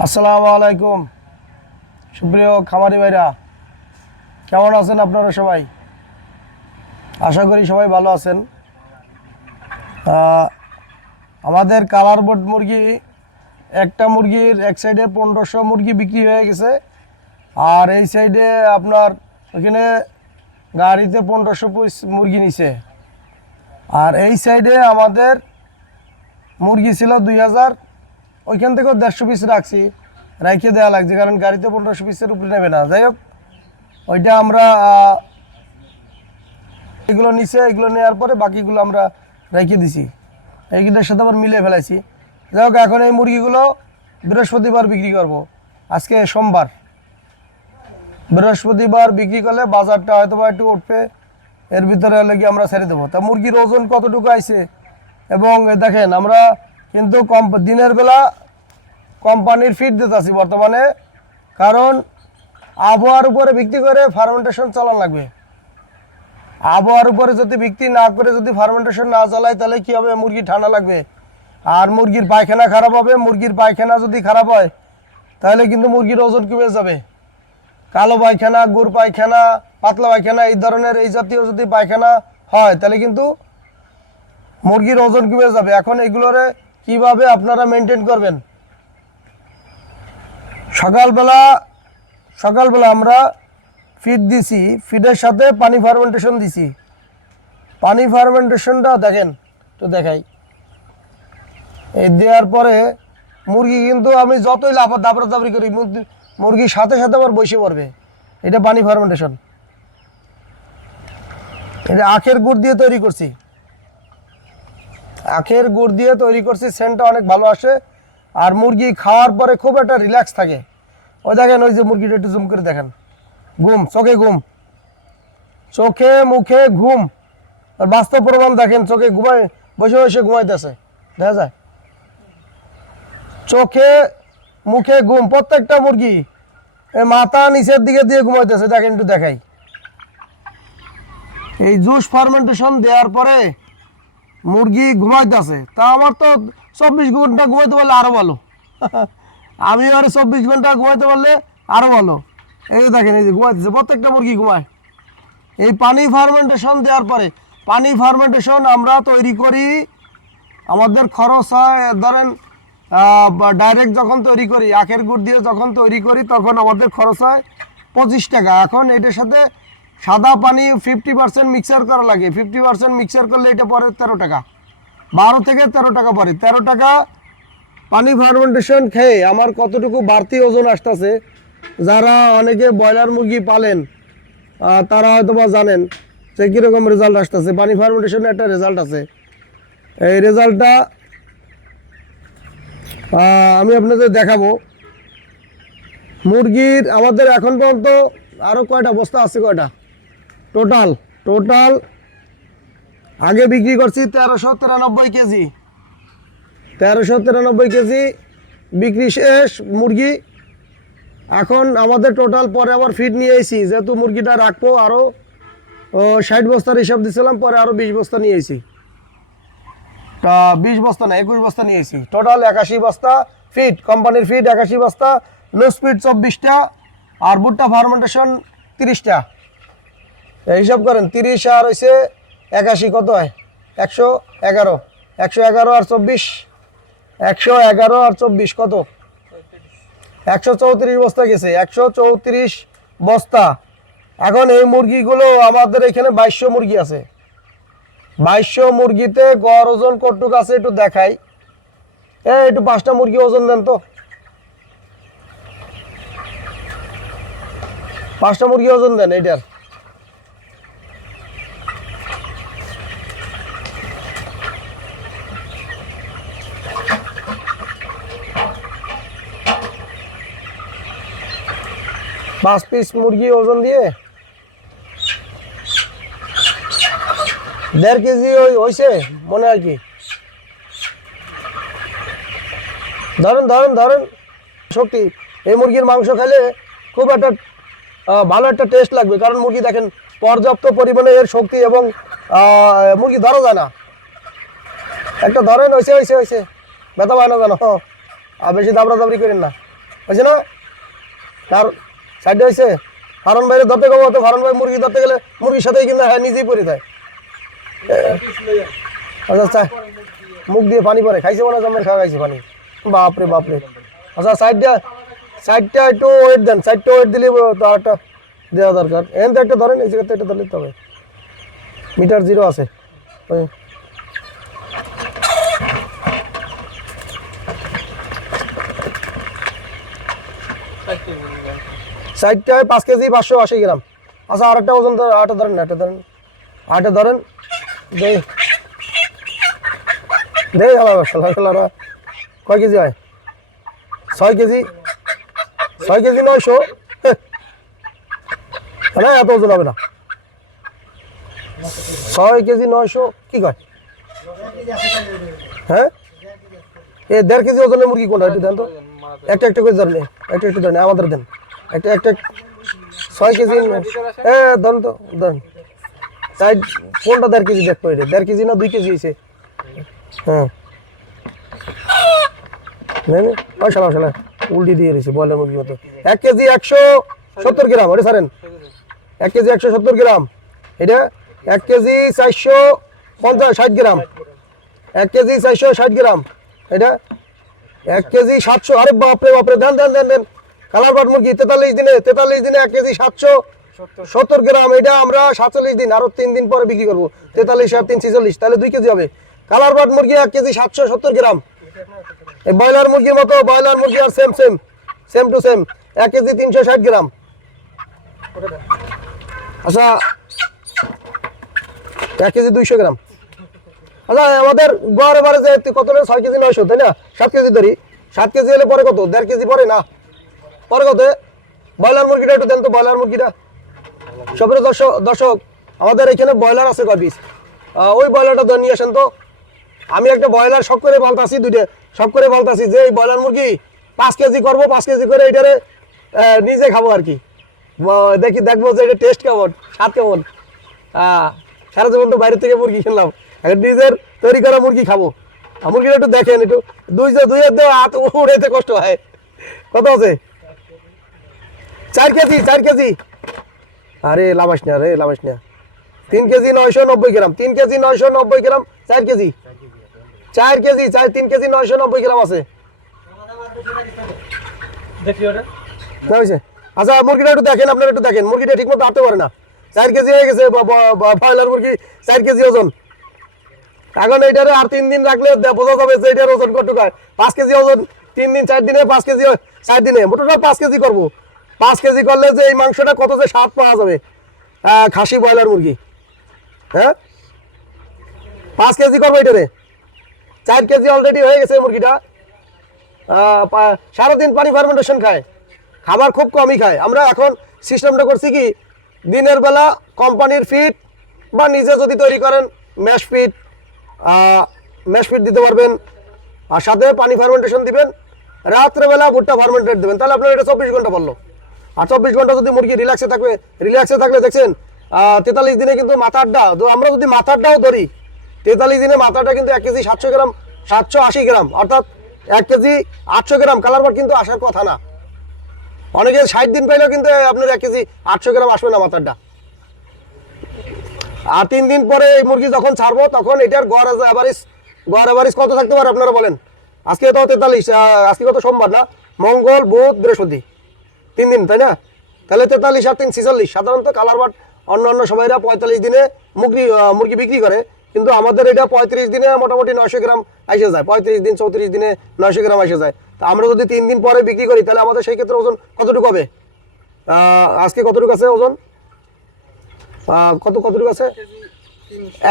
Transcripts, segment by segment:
আসসালামু আলাইকুম। সুপ্রিয় খামারি ভাইরা, কেমন আছেন আপনারা সবাই? আশা করি সবাই ভালো আছেন। আমাদের কালার বোর্ড মুরগি, একটা মুরগির এক সাইডে পনেরোশো মুরগি বিক্রি হয়ে গেছে। আর এই সাইডে আপনার ওখানে গাড়িতে পনেরোশো পিস মুরগি নিছে। আর এই সাইডে আমাদের মুরগি ছিল দুই হাজার ওইখান থেকেও দেড়শো পিস রাখছি রাইখে দেওয়া লাগছে, কারণ গাড়িতে পনেরোশো পিসের উপরে নেবে না। যাই হোক, ওইটা আমরা এগুলো নিচে এগুলো নেওয়ার পরে বাকিগুলো আমরা রেখে দিছি। এইগুলোর সাথে আবার মিলে ফেলাইছি। যাই হোক, এখন এই মুরগিগুলো বৃহস্পতিবার বিক্রি করব। আজকে সোমবার। বৃহস্পতিবার বিক্রি করলে বাজারটা হয়তো বা একটু উঠবে, এর ভিতরে কি আমরা ছেড়ে দেবো। তা মুরগির ওজন কতটুকু আইছে? এবং দেখেন, আমরা কিন্তু কম, দিনের বেলা কোম্পানির ফিড দিতেছি বর্তমানে। কারণ আবহাওয়ার উপরে ভিত্তি করে ফার্মেন্টেশন চালান লাগবে। আবহাওয়ার উপরে যদি ভিত্তি না করে যদি ফার্মেন্টেশন না চালায়, তাহলে কি হবে? মুরগি ঠান্ডা লাগবে। আর মুরগির পায়খানা খারাপ হবে। মুরগির পায়খানা যদি খারাপ হয়, তাহলে কিন্তু মুরগির ওজন কমে যাবে। কালো পায়খানা, গুড় পায়খানা, পাতলা পায়খানা, এই ধরনের এই জাতীয় যদি পায়খানা হয়, তাহলে কিন্তু মুরগির ওজন কমে যাবে। এখন এগুলোরে কীভাবে আপনারা মেনটেন করবেন? সকালবেলা সকালবেলা আমরা ফিড দিছি ফিডের সাথে পানি ফার্মেন্টেশন দিছি। পানি ফার্মেন্টেশনটা দেখেন তো দেখাই। এই দেওয়ার পরে মুরগি কিন্তু আমি যতই লাফা দাবরা দাবরি করি, মুরগি- মুরগির সাথে সাথে আবার বসে পড়বে। এটা পানি ফার্মেন্টেশন এটা আখের গুড় দিয়ে তৈরি করছি। আখের গুড় দিয়ে তৈরি করছি সেন্টটা অনেক ভালো আসে। আর মুরগি খাওয়ার পরে খুব একটা রিল্যাক্স থাকে। ওই দেখেন, ওই যে মুরগিটা একটু জুম করে দেখেন। ঘুম, চোখে ঘুম। চোখে, মুখে ঘুম। আর বাস্তব প্রমাণ দেখেন, চোখে ঘুমায়, বসে বসে ঘুমাইতেছে। দেখা যায়? চোখে, মুখে ঘুম, প্রত্যেকটা মুরগি মাথা নিচের দিকে দিয়ে ঘুমাইতেছে। দেখেন, একটু দেখাই। এই জুস ফার্মেন্টেশন দেওয়ার পরে মুরগি ঘুমাইতেছে। তা আমার তো চব্বিশ ঘণ্টা ঘুমাইতে পারলে আরও ভালো। আমি আর চব্বিশ ঘণ্টা ঘুমাইতে পারলে আরও ভালো। এই দেখেন, এই যে ঘুমাইতেছে, প্রত্যেকটা মুরগি ঘুমায়। এই পানি ফার্মেন্টেশন দেওয়ার পরে, পানি ফার্মেন্টেশন আমরা তৈরি করি, আমাদের খরচ হয়, ধরেন ডাইরেক্ট যখন তৈরি করি, আখের গুড় দিয়ে যখন তৈরি করি, তখন আমাদের খরচ হয় পঁচিশ টাকা। এখন এটার সাথে সাদা পানি ফিফটি পার্সেন্ট মিক্সার করা লাগে। ফিফটি পার্সেন্ট মিক্সার করলে এটা পরে তেরো টাকা। বারো থেকে তেরো টাকা পরে তেরো টাকা পানি ফার্মেন্টেশন খেয়ে আমার কতটুকু বাড়তি ওজন আসতেছে, যারা অনেকে ব্রয়লার মুরগি পালেন তারা হয়তো বা জানেন যে কীরকম রেজাল্ট আসতেছে। পানি ফার্মেন্টেশনের একটা রেজাল্ট আছে। এই রেজাল্টটা আমি আপনাদের দেখাবো। মুরগির আমাদের এখন পর্যন্ত আরও কয়টা বস্তা আছে কয়টা? টোটাল টোটাল আগে বিক্রি করছি তেরোশো তিরানব্বই কেজি। তেরোশো তিরানব্বই কেজি, বিক্রি শেষ, মুরগি। এখন আমাদের টোটাল পরে আবার ফিড নিয়ে এসেছি যেহেতু মুরগিটা রাখব আরও ষাট বস্তার হিসাব দিছিলাম, পরে আরও বিশ বস্তা নিয়ে এসেছি তা বিশ বস্তা না, একুশ বস্তা নিয়ে এসেছি টোটাল একাশি বস্তা ফিট কোম্পানির ফিট একাশি বস্তা লো স্পিড চব্বিশটা আর ভুট্টা ফার্মেন্টেশন তিরিশটা হিসাব করেন, তিরিশ আর হয়েছে একাশি, কত হয়? একশো এগারো। একশো এগারো আর চব্বিশ? একশো এগারো আর চব্বিশ, কত? একশো চৌত্রিশ বস্তা গেছে। একশো চৌত্রিশ বস্তা। এখন এই মুরগিগুলো আমাদের এখানে বাইশশো মুরগি আছে। বাইশশো মুরগিতে গড় ওজন কটুক আছে একটু দেখাই। এ, একটু পাঁচটা মুরগি ওজন দেন তো। পাঁচটা মুরগি ওজন দেন, এইটার। পাঁচ পিস মুরগি ওজন দিয়ে। দেড় কেজি ওই হয়েছে মনে হয় কি? ধরেন ধরেন ধরেন, শক্তি। এই মুরগির মাংস খেলে খুব একটা ভালো একটা টেস্ট লাগবে। কারণ মুরগি দেখেন, পর্যাপ্ত পরিমাণে এর শক্তি এবং মুরগি ধরা যায় না। একটা ধরেন হয়েছে হয়েছে হয়েছে ব্যথা পায় না জানো আর বেশি দাবড়া দাবড়ি করেন না। হয়েছে না? তার সাইডে হয়েছে। ফারন ভাইয়ের ধরতে গেবো তো ফারন ভাই মুরগি ধরতে গেলে মুরগির সাথেই কিন্তু হ্যাঁ নিজেই পড়ে যায়। আচ্ছা আচ্ছা মুখ দিয়ে পানি পরে খাইছে মনে জমের খাওয়া, খাইছে পানি। বাপরে বাপরে। আচ্ছা সাইডটা সাইডটা একটু ওয়েট দেন। সাইডটা ওয়েট দিলে তো একটা দেওয়া দরকার। এন তো একটা ধরেন, এই জায়গাতে একটা ধরলে তবে মিটার জিরো আছে। ওই সাইডটায় পাঁচ কেজি পাঁচশো আশি গ্রাম। আচ্ছা আর একটা ওজন আটা ধরেন একটা ধরেন। আটা ধরেন। দেই। দেই খেলা কয় কেজি হয়? ছয় কেজি। ছয় কেজি নয়শো। না এত ওজন হবে না। ছয় কেজি নয়শো, কি কয়? হ্যাঁ? এ দেড় কেজি ওজনের মুরগি কোনটা? একটু দেন তো। একটা একটা করে ধরেন একটা, একটু ধরেন আমাদের দেন। একটা একটা ছয় কেজি এ, ধরেন তো, ধরেন। সাইড কোনটা দেড় কেজি দেখব এটা? দেড় কেজি না দুই কেজি হয়েছে হ্যাঁ। শালা শালা, উল্টি দিয়ে রয়েছে বয়লার মুরগির মতো। এক কেজি একশো সত্তর গ্রাম ওটা সারেন এক কেজি একশো সত্তর গ্রাম। এটা এক কেজি চারশো পঞ্চাশ, ষাট গ্রাম। এক কেজি চারশো, ষাট গ্রাম। এটা এক কেজি সাতশো, আরে বাপরে বাপরে, দেন দেন দেন দেন। কালার বাট মুরগি তেতাল্লিশ দিনে তেতাল্লিশ দিনে এক কেজি সাতশো সত্তর। গ্রাম এটা আমরা সাতচল্লিশ দিন আরও তিন দিন পরে বিক্রি করব। তেতাল্লিশ আর তিন ছিচল্লিশ তাহলে দুই কেজি হবে। কালার বাট মুরগি এক কেজি সাতশো সত্তর গ্রাম। এই ব্রয়লার মুরগির মতো ব্রয়লার মুরগি আর same same same to same এক কেজি তিনশো ষাট গ্রাম। আচ্ছা এক কেজি দুইশো গ্রাম। আচ্ছা আমাদের গড় এবারে যে কত? ছয় কেজি নয়শো তাই না? সাত কেজি ধরি। সাত কেজি হলে পরে কত? দেড় কেজি পরে না? পরে কত ব্রয়লার মুরগিটা একটু দেন তো ব্রয়লার মুরগিটা। সবের দর্শক দর্শক আমাদের এখানে ব্রয়লার আছে কয় পিস আহ, ওই ব্রয়লারটা ধরে নিয়ে আসেন তো। আমি একটা ব্রয়লার শখ করে বলতাছি দুইটা শখ করে বলতাছি যে এই ব্রয়লার মুরগি পাঁচ কেজি করব পাঁচ কেজি করে এটারে নিজে খাব আর কি। দেখি দেখব যে এটা টেস্ট কেমন স্বাদ কেমন। সারা জীবন তো বাইরে থেকে মুরগি খেলাম নিজের তৈরি করা মুরগি খাব। মুরগিটা একটু দেখেন একটু দুই যে দুই হাত উড়াইতে কষ্ট হয়। কত আছে? চার কেজি চার কেজি। আরে লাভাস না রে লাভাস না তিন কেজি নয়শো নব্বই গ্রাম, তিন কেজি নয়শো নব্বই গ্রাম, চার কেজি। চার কেজি, চার, তিন কেজি নয়শো নব্বই গ্রাম আছে। আচ্ছা মুরগিটা একটু দেখেন, আপনারা একটু দেখেন। মুরগিটা ঠিক মতো হাঁটতে পারে না। চার কেজি হয়ে গেছে ব্রয়লার মুরগি, চার কেজি ওজন। এখন এইটারে আর তিন দিন রাখলে বোঝা যাবে যে এটার ওজন কত পাঁচ কেজি ওজন, তিন দিন, চার দিনে পাঁচ কেজি চার দিনে। মোটামুটি পাঁচ কেজি করব। পাঁচ কেজি করলে যে এই মাংসটা কত যে স্বাদ পাওয়া যাবে? খাসি, ব্রয়লার, মুরগি। হ্যাঁ? পাঁচ কেজি করব এটারে চার কেজি অলরেডি হয়ে গেছে মুরগিটা। সারাদিন পানি ফার্মেন্টেশন খায়। খাবার খুব কমই খায়। আমরা এখন সিস্টেমটা করছি কি, দিনের বেলা কোম্পানির ফিড বা নিজে যদি তৈরি করেন ম্যাশ ফিট ম্যাশ ফিট দিতে পারবেন। আর সাথে পানি ফার্মেন্টেশন দিবেন। রাত্রেবেলা ভুট্টা ফার্মেন্টেড দেবেন। তাহলে আপনার এটা চব্বিশ ঘণ্টা পড়ল আর চব্বিশ ঘণ্টা যদি মুরগি রিল্যাক্সে থাকবে রিল্যাক্সে থাকলে দেখছেন তেতাল্লিশ দিনে কিন্তু মাথারটা আমরা যদি মাথারটাও ধরি, তেতাল্লিশ দিনে মাথাটা কিন্তু এক কেজি সাতশো গ্রাম, সাতশো আশি গ্রাম, অর্থাৎ এক কেজি আটশো গ্রাম কালার বার কিন্তু আসার কথা না। অনেকে ষাট দিন পাইলেও কিন্তু আপনার এক কেজি আটশো গ্রাম আসবে না মাথারটা আর তিন দিন পরে এই মুরগি যখন ছাড়বো, তখন এটার গড় অ্যাভারেজ গড় অ্যাভারেজ কত থাকতে পারে আপনারা বলেন? আজকে তো তেতাল্লিশ আজকে কত সোমবার না, মঙ্গল, বুধ, বৃহস্পতি। তিন দিন তাই না? তাহলে তেতাল্লিশ আর তিন, ছিচল্লিশ। সাধারণত কালার বাট অন্য অন্য সময়রা পঁয়তাল্লিশ দিনে মুরগি মুরগি বিক্রি করে, কিন্তু আমাদের এটা পঁয়ত্রিশ দিনে মোটামুটি নয়শো গ্রাম এসে যায়। পঁয়ত্রিশ দিন, চৌত্রিশ দিনে নয়শো গ্রাম এসে যায়। তা আমরা যদি তিন দিন পরে বিক্রি করি, তাহলে আমাদের সেই ক্ষেত্রে ওজন কতটুকু হবে? আজকে কতটুকু আছে ওজন? কত, কতটুকু আছে?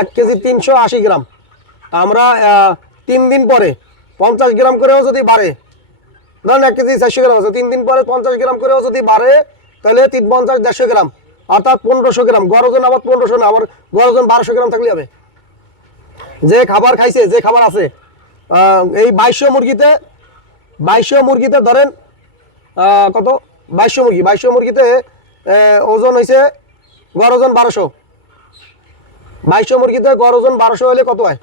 এক কেজি তিনশো আশি গ্রাম। আমরা তিন দিন পরে পঞ্চাশ গ্রাম করেও যদি বাড়ে ধরেন এক কেজি চারশো গ্রাম আছে, তিন দিন পরে পঞ্চাশ গ্রাম করেও যদি বাড়ে, তাহলে তিন পঞ্চাশ, দেড়শো গ্রাম। অর্থাৎ পনেরোশো গ্রাম। গড় ওজন আবার পনেরোশো না আমার গড় ওজন বারোশো গ্রাম থাকলে হবে। যে খাবার খাইছে, যে খাবার আছে এই বাইশশো মুরগিতে বাইশশো মুরগিতে ধরেন কত? বাইশশো মুরগি। বাইশশো মুরগিতে ওজন হয়েছে গড় ওজন বারোশো। বাইশশো মুরগিতে গড় ওজন বারোশো হলে কত হয়?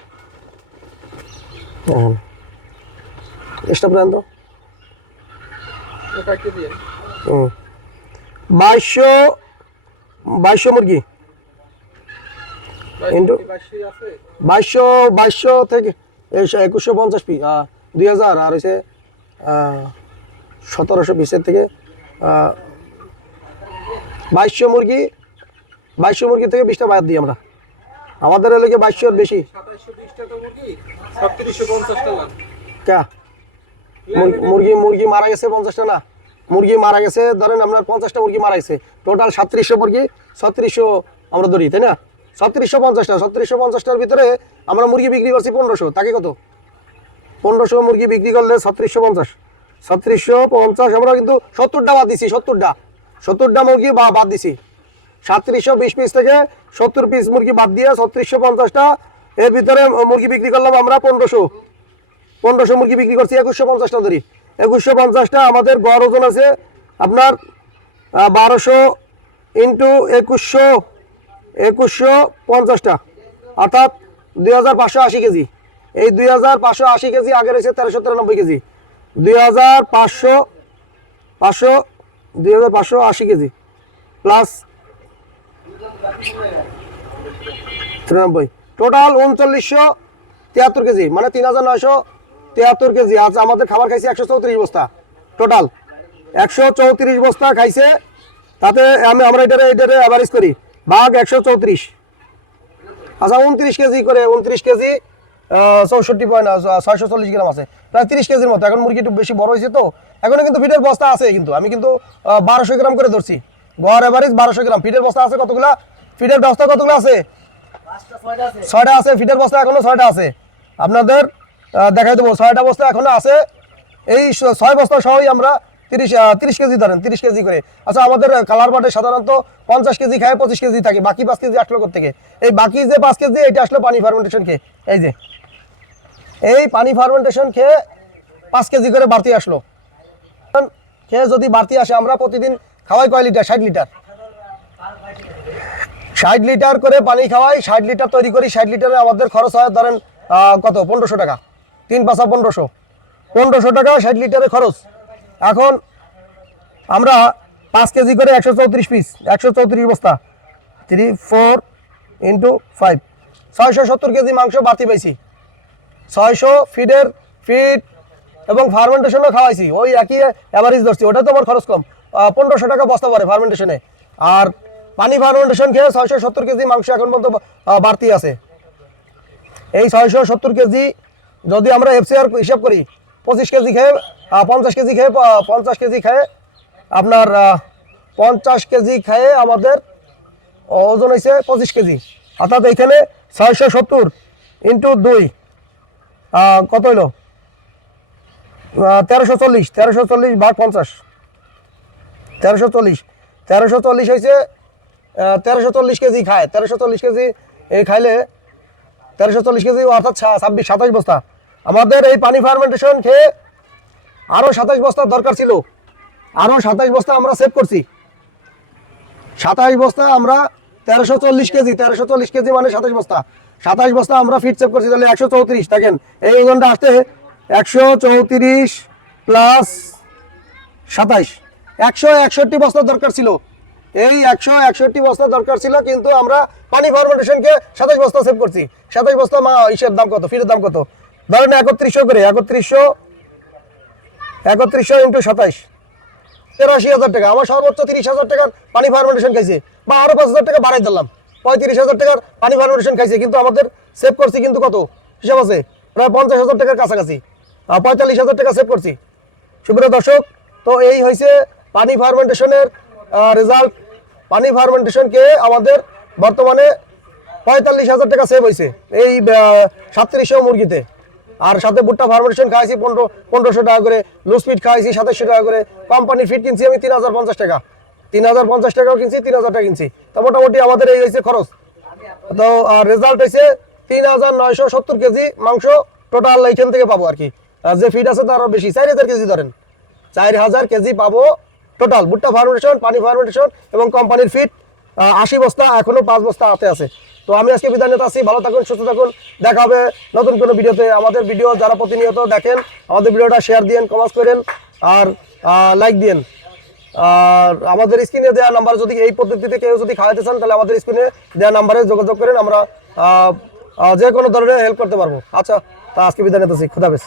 হুম। বাইশশো বাইশশো মুরগি। ইন্টু বাইশশো বাইশশো থেকে একুশশো পঞ্চাশ পি দুই হাজার আর হচ্ছে সতেরোশো পিসের থেকে বাইশশো মুরগি বাইশশো মুরগি থেকে বিশটা বাদ দিই আমরা। আমাদের এলাকায় বাইশশোর বেশি। ক্যা মুরগি- মুরগি মারা গেছে পঞ্চাশটা না? মুরগি মারা গেছে, ধরেন আপনার পঞ্চাশটা মুরগি মারা গেছে। টোটাল সাতত্রিশশো মুরগি, ছত্রিশশো আমরা ধরি, তাই না? ছত্রিশশো পঞ্চাশটা, ছত্রিশশো পঞ্চাশটার ভিতরে আমরা মুরগি বিক্রি করছি পনেরোশো, তাকে কত? পনেরোশো মুরগি বিক্রি করলে ছত্রিশশো পঞ্চাশ। ছত্রিশশো পঞ্চাশ, আমরা কিন্তু সত্তরটা বাদ দিছি, সত্তরটা। সত্তরটা মুরগি বা বাদ দিছি। সাতত্রিশশো বিশ পিস থেকে সত্তর পিস মুরগি বাদ দিয়ে ছত্রিশশো পঞ্চাশটা, এর ভিতরে মুরগি বিক্রি করলাম আমরা পনেরোশো। পনেরোশো মুরগি বিক্রি করছি, একুশশো পঞ্চাশটা ধরি। একুশশো পঞ্চাশটা আমাদের গড় ওজন আছে আপনার বারোশো ইন্টু একুশশো একুশশো পঞ্চাশটা। অর্থাৎ দুই হাজার পাঁচশো আশি কেজি। এই দুই হাজার পাঁচশো আশি কেজি আগে রয়েছে তেরোশো তিরানব্বই কেজি। দুই হাজার পাঁচশো পাঁচশো, দুই হাজার পাঁচশো আশি কেজি। প্লাস তিরানব্বই। টোটাল উনচল্লিশশো তিয়াত্তর কেজি মানে তিন হাজার নয়শো তিয়াত্তর কেজি। আজ আমাদের খাবার খাইছে একশো চৌত্রিশ বস্তা। টোটাল একশো চৌত্রিশ বস্তা খাইছে। তাতে আমি আমরা এটারে এটারে অ্যাভারেজ করি। ভাগ একশো চৌত্রিশ। আচ্ছা উনত্রিশ কেজি করে উনত্রিশ কেজি চৌষট্টি পয়েন্ট ছয়শো চল্লিশ গ্রাম আছে। প্রায় তিরিশ কেজির মতো। এখন মুরগি একটু বেশি বড় হয়েছে তো। এখনও কিন্তু ফিটের বস্তা আছে কিন্তু। আমি কিন্তু বারোশো গ্রাম করে ধরছি। গড় এভারেজ বারোশো গ্রাম। ফিটের বস্তা আছে কতগুলা? ফিটের বস্তা কতগুলো আছে? ছয়টা আছে। ফিটের বস্তা এখনও ছয়টা আছে। আপনাদের দেখাই দেবো। ছয়টা বস্তা এখনও আছে। এই ছয় বস্তা সহই আমরা তিরিশ তিরিশ কেজি ধরেন, তিরিশ কেজি করে। আচ্ছা আমাদের কালার বাটে সাধারণত পঞ্চাশ কেজি খায়, পঁচিশ কেজি থাকে। বাকি পাঁচ কেজি আসলো থেকে এই বাকি যে পাঁচ কেজি এটা আসলো পানি ফার্মেন্টেশন খেয়ে। এই যে, এই পানি ফার্মেন্টেশন খেয়ে পাঁচ কেজি করে বাড়তি আসলো। খেয়ে যদি বাড়তি আসে, আমরা প্রতিদিন খাওয়াই কয় লিটার? ষাট লিটার। ষাট লিটার করে পানি খাওয়াই, ষাট লিটার তৈরি করি, ষাট লিটারে আমাদের খরচ হয় ধরেন কত? পনেরোশো টাকা। তিন পাঁচা পনেরোশো। পনেরোশো টাকা ষাট লিটারে খরচ। এখন আমরা পাঁচ কেজি করে একশো চৌত্রিশ পিস একশো চৌত্রিশ বস্তা। থ্রি ফোর ইন্টু ফাইভ ছয়শো সত্তর কেজি মাংস বাতি পাইছি। ছয়শো ফিডের ফিড এবং ফার্মেন্টেশনও খাওয়াইছি। ওই একই অ্যাভারেজ ধরছি। ওটা তো আমার খরচ কম। পনেরোশো টাকা বস্তা পড়ে ফার্মেন্টেশনে আর পানি ফার্মেন্টেশন খেয়ে ছয়শো সত্তর কেজি মাংস এখন পর্যন্ত বাড়তি আছে। এই ছয়শো সত্তর কেজি যদি আমরা এফসিআর হিসাব করি, পঁচিশ কেজি খেয়ে পঞ্চাশ কেজি খেয়ে পঞ্চাশ কেজি খেয়ে আপনার পঞ্চাশ কেজি খেয়ে আমাদের ওজন হয়েছে পঁচিশ কেজি। অর্থাৎ এইখানে ছয়শো সত্তর ইন্টু দুই কত হইল? তেরোশো চল্লিশ তেরোশো চল্লিশ ভাগ পঞ্চাশ। তেরোশো চল্লিশ তেরোশো চল্লিশ হয়েছে তেরোশো চল্লিশ কেজি খায়। তেরোশো চল্লিশ কেজি এই খাইলে তেরোশো চল্লিশ কেজি অর্থাৎ ছাব্বিশ, সাতাশ বস্তা। আমাদের এই পানি ফার্মেন্টেশন খেয়ে আরও সাতাশ বস্তার দরকার ছিল। আরও সাতাশ বস্তা আমরা সেভ করছি। সাতাশ বস্তা আমরা তেরোশো চল্লিশ কেজি, তেরোশো চল্লিশ কেজি মানে সাতাশ বস্তা। সাতাশ বস্তা আমরা ফিট সেভ করছি, তাহলে একশো চৌত্রিশ। দেখেন, এই ওজনটা আসতে একশো চৌত্রিশ প্লাস সাতাইশ একশো একষট্টি বস্তা দরকার ছিল। এই একশো একষট্টি বস্তা দরকার ছিল, কিন্তু আমরা পানি ফার্মেন্টেশনকে সাতাশ বস্তা সেভ করছি। সাতাশ বস্তা মা, ইসের দাম কত? ফিরের দাম কত? ধরেন একত্রিশশো করে, একত্রিশশো একত্রিশশো ইন্টু সাতাইশ তেরাশি হাজার টাকা, আমার সর্বোচ্চ তিরিশ হাজার টাকার পানি ফার্মেন্টেশন খাইছে। বা আরও পাঁচ হাজার টাকা বাড়াই দিলাম। পঁয়ত্রিশ হাজার টাকার পানি ফার্মেন্টেশন খাইছে, কিন্তু আমাদের সেভ করছি কিন্তু কত? হিসাব আছে, প্রায় পঞ্চাশ হাজার টাকার কাছাকাছি। পঁয়তাল্লিশ হাজার টাকা সেভ করছি। সুপ্রিয় দর্শক, তো এই হয়েছে পানি ফার্মেন্টেশনের রেজাল্ট পানি ফার্মেন্টেশনকে আমাদের বর্তমানে পঁয়তাল্লিশ হাজার টাকা সেভ হয়েছে এই সাতত্রিশশো মুরগিতে। আর সাথে ভুট্টা ফার্মেন্টেশন খাইছি পনেরো, পনেরোশো টাকা করে লুজ ফিট খাইছি সাতাশশো টাকা করে কোম্পানির ফিট কিনছি আমি তিন হাজার পঞ্চাশ টাকা। তিন হাজার পঞ্চাশ টাকাও কিনছি, তিন হাজার টাকা কিনছি। তো মোটামুটি আমাদের এই হয়েছে খরচ। তো, আর রেজাল্ট হয়েছে তিন হাজার নয়শো সত্তর কেজি মাংস টোটাল এইখান থেকে পাবো আর কি। যে ফিট আছে তার আরও বেশি, চার হাজার কেজি ধরেন। চার হাজার কেজি পাবো টোটাল ভুট্টা ফার্মেন্টেশন, পানি ফার্মেন্টেশন এবং কোম্পানির ফিট আশি বস্তা, এখনও পাঁচ বস্তা হাতে আছে। তো আমি আজকে বিদায় নিতে আসছি, ভালো থাকুন, সুস্থ থাকুন, দেখা হবে নতুন কোনো ভিডিওতে। আমাদের ভিডিও যারা প্রতিনিয়ত দেখেন, আমাদের ভিডিওটা শেয়ার দিন কমেন্টস করেন, আর লাইক দিন আর আমাদের স্ক্রিনে দেওয়া নাম্বার যদি এই পদ্ধতিতে কেউ যদি খাওয়াতে চান, তাহলে আমাদের স্ক্রিনে দেওয়া নাম্বারে যোগাযোগ করেন, আমরা যে কোনো ধরনের হেল্প করতে পারব। আচ্ছা তা আজকে বিদায় নিতেছি খুদাবেশ